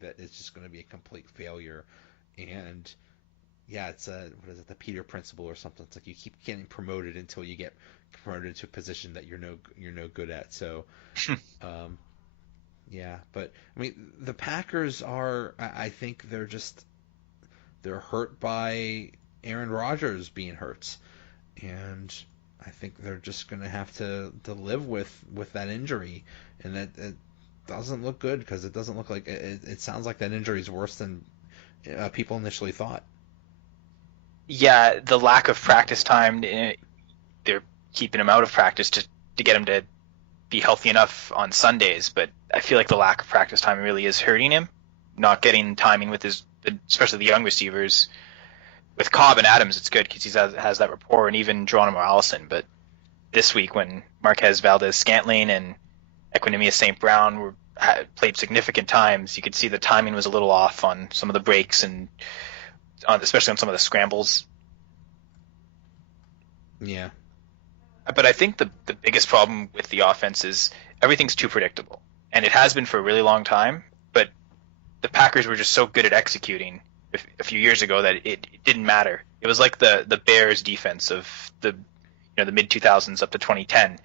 that it's just going to be a complete failure. And yeah, it's what is it, the Peter principle or something. It's like you keep getting promoted until you get promoted to a position that you're no good at. So um, yeah, but I mean the Packers are, I think they're hurt by Aaron Rodgers being hurt, and I think they're just going to have to live with that injury, and that it doesn't look good because it doesn't look like it sounds like that injury is worse than people initially thought. Yeah, the lack of practice time, they're keeping him out of practice to get him to be healthy enough on Sundays, but I feel like the lack of practice time really is hurting him. Not getting timing with especially the young receivers. With Cobb and Adams, it's good because he has that rapport, and even Geronimo Allison. But this week, when Marquez Valdez-Scantling and Equanimeous St. Brown played significant times, you could see the timing was a little off on some of the breaks and especially on some of the scrambles. Yeah. But I think the biggest problem with the offense is everything's too predictable, and it has been for a really long time. But the Packers were just so good at executing a few years ago that it didn't matter. It was like the Bears defense of the mid 2000s up to 2010.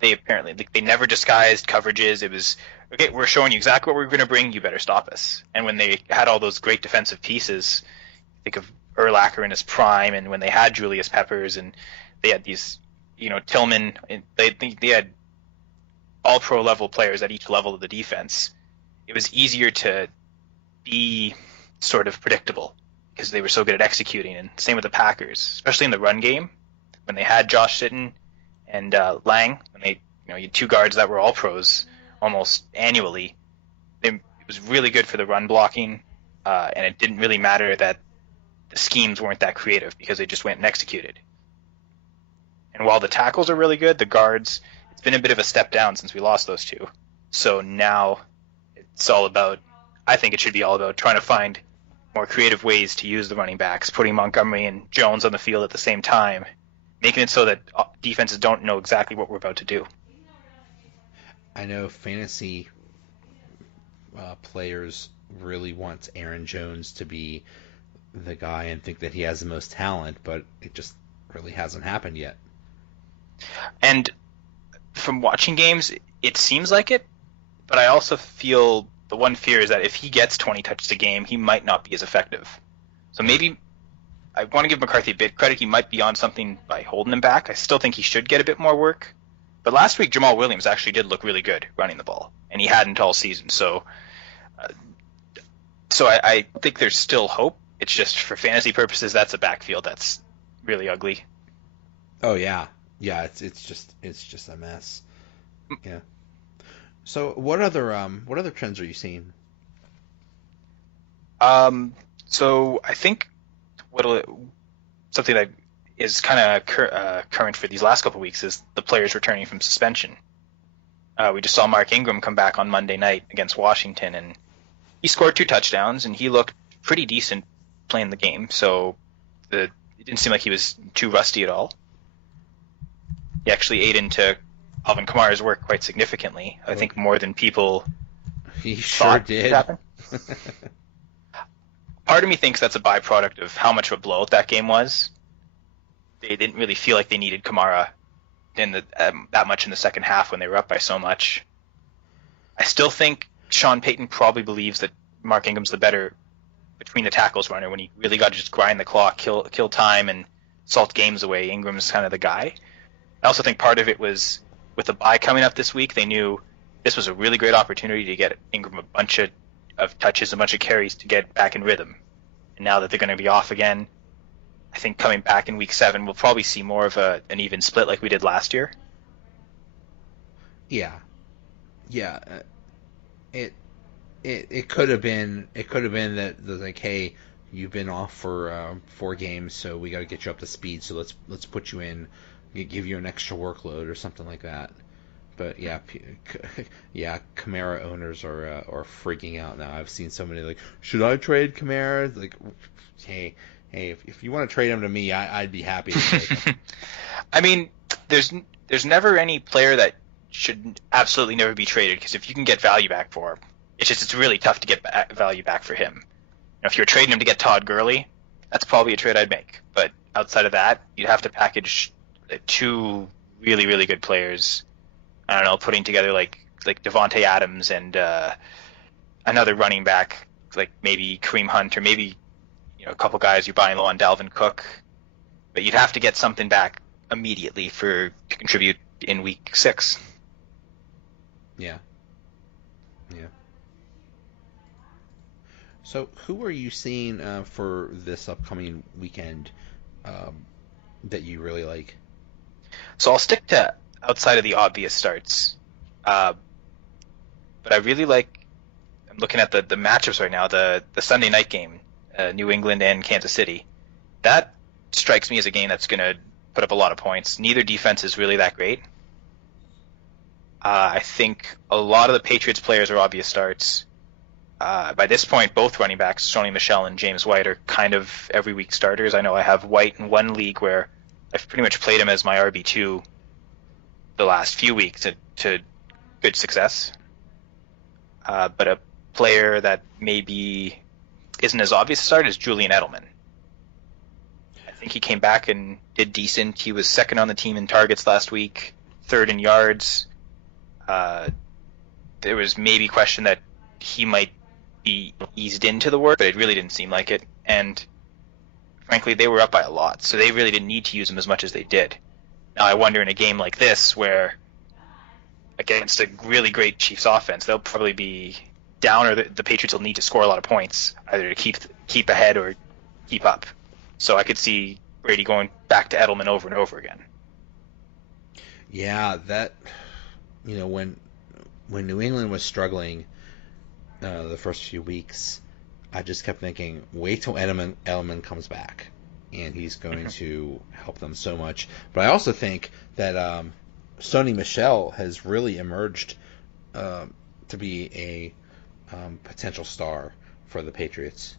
They apparently they never disguised coverages. It was okay. We're showing you exactly what we're going to bring. You better stop us. And when they had all those great defensive pieces, think of Urlacher in his prime, and when they had Julius Peppers, and they had these, Tillman. They had all pro level players at each level of the defense. It was easier to be sort of predictable because they were so good at executing. And same with the Packers, especially in the run game when they had Josh Sitton and Lang, when they you had two guards that were all pros almost annually. It was really good for the run blocking, and it didn't really matter that the schemes weren't that creative because they just went and executed. And while the tackles are really good, the guards, it's been a bit of a step down since we lost those two. So now it's all about, I think it should be all about trying to find more creative ways to use the running backs, putting Montgomery and Jones on the field at the same time, making it so that defenses don't know exactly what we're about to do. I know fantasy players really want Aaron Jones to be the guy and think that he has the most talent, but it just really hasn't happened yet. And from watching games, it seems like it, but I also feel the one fear is that if he gets 20 touches a game, he might not be as effective. So maybe I want to give McCarthy a bit credit. He might be on something by holding him back. I still think he should get a bit more work. But last week, Jamal Williams actually did look really good running the ball, and he hadn't all season. So I think there's still hope. It's just for fantasy purposes, that's a backfield that's really ugly. Oh yeah, it's just a mess. Yeah. So what other trends are you seeing? So I think something that is kind of current for these last couple of weeks is the players returning from suspension. We just saw Mark Ingram come back on Monday night against Washington, and he scored 2 touchdowns, and he looked pretty decent playing the game. So it didn't seem like he was too rusty at all. He actually ate into Alvin Kamara's work quite significantly. I think more than people he sure did. Part of me thinks that's a byproduct of how much of a blowout that game was. They didn't really feel like they needed Kamara that much in the second half when they were up by so much. I still think Sean Payton probably believes that Mark Ingram's the better between the tackles runner when he really got to just grind the clock, kill time, and salt games away. Ingram's kind of the guy. I also think part of it was with the bye coming up this week, they knew this was a really great opportunity to get Ingram a bunch of touches, a bunch of carries to get back in rhythm. And now that they're going to be off again, I think coming back in week 7, we'll probably see more of an even split like we did last year. Yeah. It could have been that like, hey, you've been off for 4 games, so we got to get you up to speed. So let's put you in, give you an extra workload or something like that. But yeah, Kamara owners are freaking out now. I've seen so many like, should I trade Kamara? Like, hey, if you want to trade him to me, I'd be happy to take him. I mean, there's never any player that should absolutely never be traded, because if you can get value back for him, It's really tough to get value back for him. If you're trading him to get Todd Gurley, that's probably a trade I'd make. But outside of that, you'd have to package two really, really good players. I don't know, putting together like Devontae Adams and another running back, like maybe Kareem Hunt, or maybe a couple guys you're buying low on Dalvin Cook. But you'd have to get something back immediately to contribute in week 6. Yeah. So, who are you seeing for this upcoming weekend that you really like? So I'll stick to outside of the obvious starts, but I really like. I'm looking at the matchups right now. The Sunday night game, New England and Kansas City. That strikes me as a game that's going to put up a lot of points. Neither defense is really that great. I think a lot of the Patriots players are obvious starts. By this point, both running backs, Sony Michel and James White, are kind of every week starters. I know I have White in one league where I've pretty much played him as my RB2 the last few weeks to good success. But a player that maybe isn't as obvious a start is Julian Edelman. I think he came back and did decent. He was second on the team in targets last week, third in yards. There was maybe question that he might be eased into the work, but it really didn't seem like it. And frankly, they were up by a lot, so they really didn't need to use him as much as they did. Now, I wonder in a game like this, where against a really great Chiefs offense, they'll probably be down, or the Patriots will need to score a lot of points, either to keep ahead or keep up. So I could see Brady going back to Edelman over and over again. Yeah, that when New England was struggling the first few weeks, I just kept thinking, wait till Edelman comes back, and he's going to help them so much. But I also think that Sony Michel has really emerged to be a potential star for the Patriots.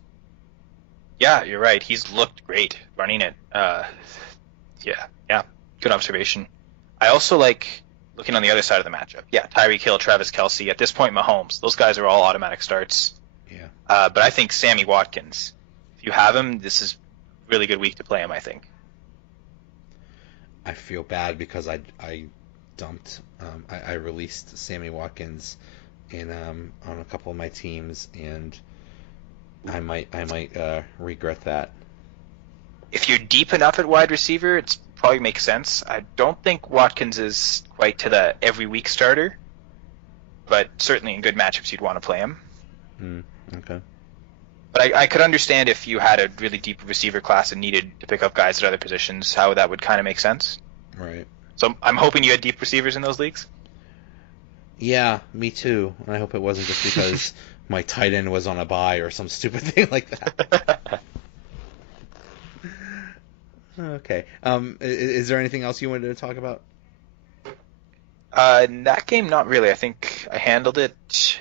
Yeah, you're right. He's looked great running it. Yeah, good observation. I also like looking on the other side of the matchup. Yeah, Tyreek Hill, Travis Kelce. At this point, Mahomes. Those guys are all automatic starts. Yeah. But I think Sammy Watkins, if you have him, this is a really good week to play him, I think. I feel bad because I dumped, I released Sammy Watkins on a couple of my teams, and I might regret that. If you're deep enough at wide receiver, it probably makes sense. I don't think Watkins is quite to the every week starter, but certainly in good matchups you'd want to play him. Okay. But I could understand if you had a really deep receiver class and needed to pick up guys at other positions, how that would kind of make sense. Right. So I'm hoping you had deep receivers in those leagues. Yeah, me too. And I hope it wasn't just because my tight end was on a bye or some stupid thing like that. Okay. Is there anything else you wanted to talk about? In that game, not really. I think I handled it.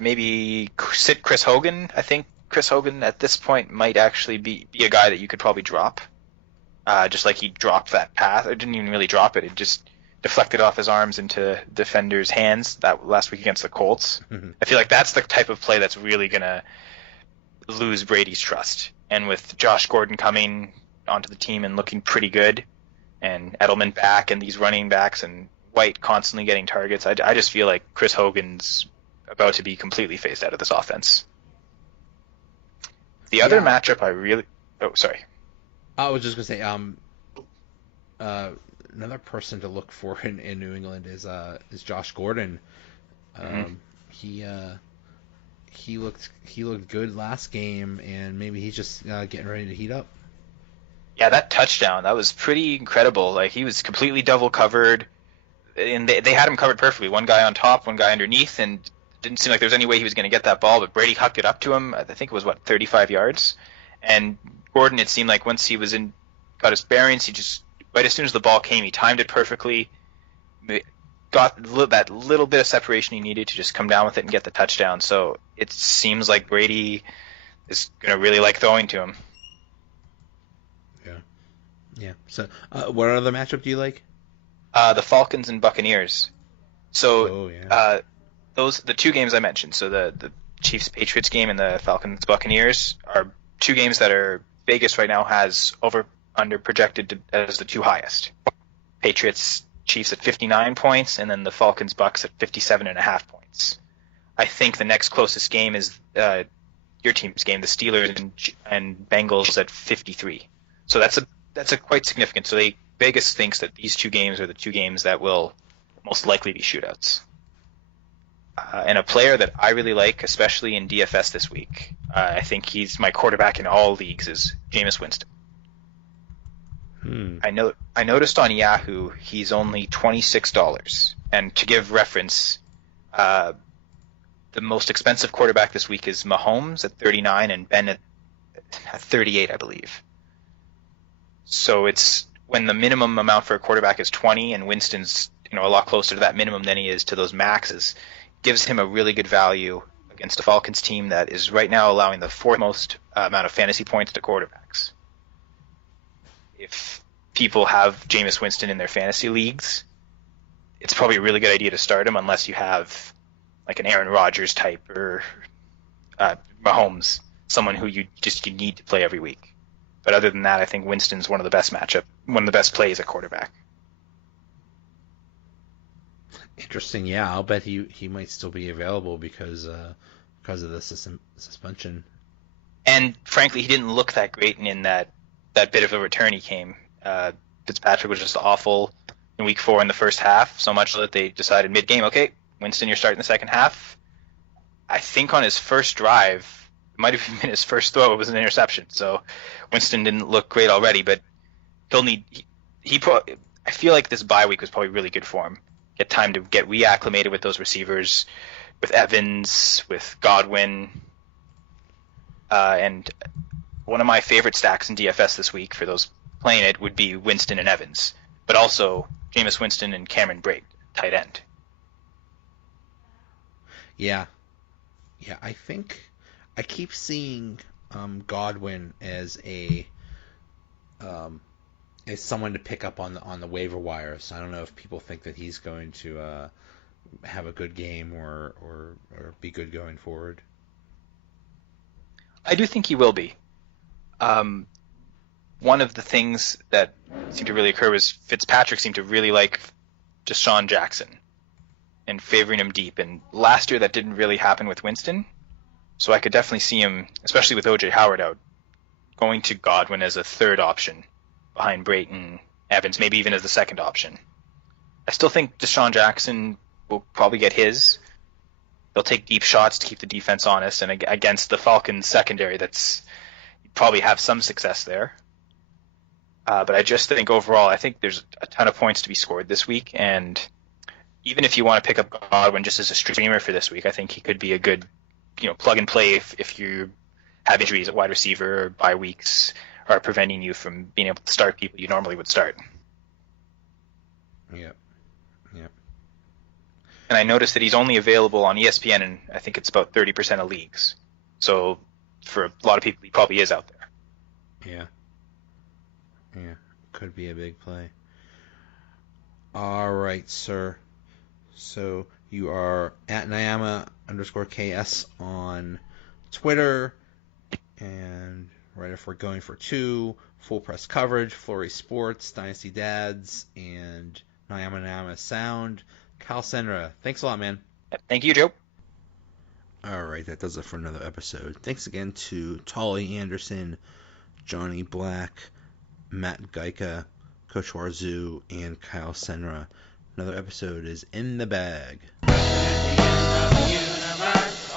Maybe sit Chris Hogan. I think Chris Hogan at this point might actually be a guy that you could probably drop. Just like he dropped that pass. It didn't even really drop it. It just deflected off his arms into defenders' hands that last week against the Colts. Mm-hmm. I feel like that's the type of play that's really going to lose Brady's trust. And with Josh Gordon coming onto the team and looking pretty good, and Edelman back, and these running backs, and White constantly getting targets, I just feel like Chris Hogan's about to be completely phased out of this offense. The other matchup I really... Oh, sorry. I was just going to say, another person to look for in New England is Josh Gordon. He looked good last game, and maybe he's just getting ready to heat up. Yeah, that touchdown, that was pretty incredible. Like, he was completely double covered, and they had him covered perfectly. One guy on top, one guy underneath, and it didn't seem like there was any way he was going to get that ball, but Brady hucked it up to him. I think it was, 35 yards? And Gordon, it seemed like once he was got his bearings, he just, right as soon as the ball came, he timed it perfectly, got that little bit of separation he needed to just come down with it and get the touchdown. So it seems like Brady is going to really like throwing to him. Yeah. So what other matchup do you like? The Falcons and Buccaneers. So the two games I mentioned, so the Chiefs-Patriots game and the Falcons-Buccaneers, are two games that are Vegas right now has under projected as the two highest. Patriots Chiefs at 59 points, and then the Falcons Bucks at 57.5 points. I think the next closest game is your team's game, the Steelers and Bengals at 53. So that's a quite significant. So Vegas thinks that these two games are the two games that will most likely be shootouts. And a player that I really like, especially in DFS this week, I think he's my quarterback in all leagues, is Jameis Winston. I noticed on Yahoo he's only $26. And to give reference, the most expensive quarterback this week is Mahomes at 39 and Ben at 38, I believe. So it's when the minimum amount for a quarterback is 20 and Winston's a lot closer to that minimum than he is to those maxes, gives him a really good value against a Falcons team that is right now allowing the fourth most amount of fantasy points to quarterbacks. If people have Jameis Winston in their fantasy leagues, it's probably a really good idea to start him unless you have like an Aaron Rodgers type or Mahomes, someone who you need to play every week. But other than that, I think Winston's one of the best plays at quarterback. Interesting. Yeah, I'll bet he might still be available because of the suspension. And frankly, he didn't look that great in that bit of a return he came. Fitzpatrick was just awful in week 4 in the first half, so much that they decided mid-game, okay, Winston, you're starting the second half. I think on his first drive, it might have been his first throw, it was an interception. So Winston didn't look great already, but he'll need. I feel like this bye week was probably really good for him. Get time to get reacclimated with those receivers, with Evans, with Godwin, and one of my favorite stacks in DFS this week for those playing it would be Winston and Evans, but also Jameis Winston and Cameron Brate, tight end. Yeah, I think I keep seeing Godwin as as someone to pick up on the waiver wire. So I don't know if people think that he's going to have a good game or be good going forward. I do think he will be. One of the things that seemed to really occur was Fitzpatrick seemed to really like Deshaun Jackson and favoring him deep. And last year that didn't really happen with Winston. So I could definitely see him, especially with O.J. Howard out, going to Godwin as a third option behind Brayton, Evans, maybe even as the second option. I still think Deshaun Jackson will probably get his. They'll take deep shots to keep the defense honest, and against the Falcons secondary, that's probably have some success there. But I just think overall, I think there's a ton of points to be scored this week, and even if you want to pick up Godwin just as a streamer for this week, I think he could be a good, plug and play if you have injuries at wide receiver or bye weeks are preventing you from being able to start people you normally would start. Yep. And I noticed that he's only available on ESPN, and I think it's about 30% of leagues. So for a lot of people, he probably is out there. Yeah. Could be a big play. All right, sir. So you are at Nyama_KS on Twitter, and right if we're going for 2, Full Press Coverage, Flory Sports, Dynasty Dads, and Nyama Sound. Kyle Senra, thanks a lot, man. Thank you, Joe. All right, that does it for another episode. Thanks again to Tauli Anderson, Johnny Black, Matt Gajtka, Coach Warzu, and Kyle Senra. Another episode is in the bag. At the end of the universe,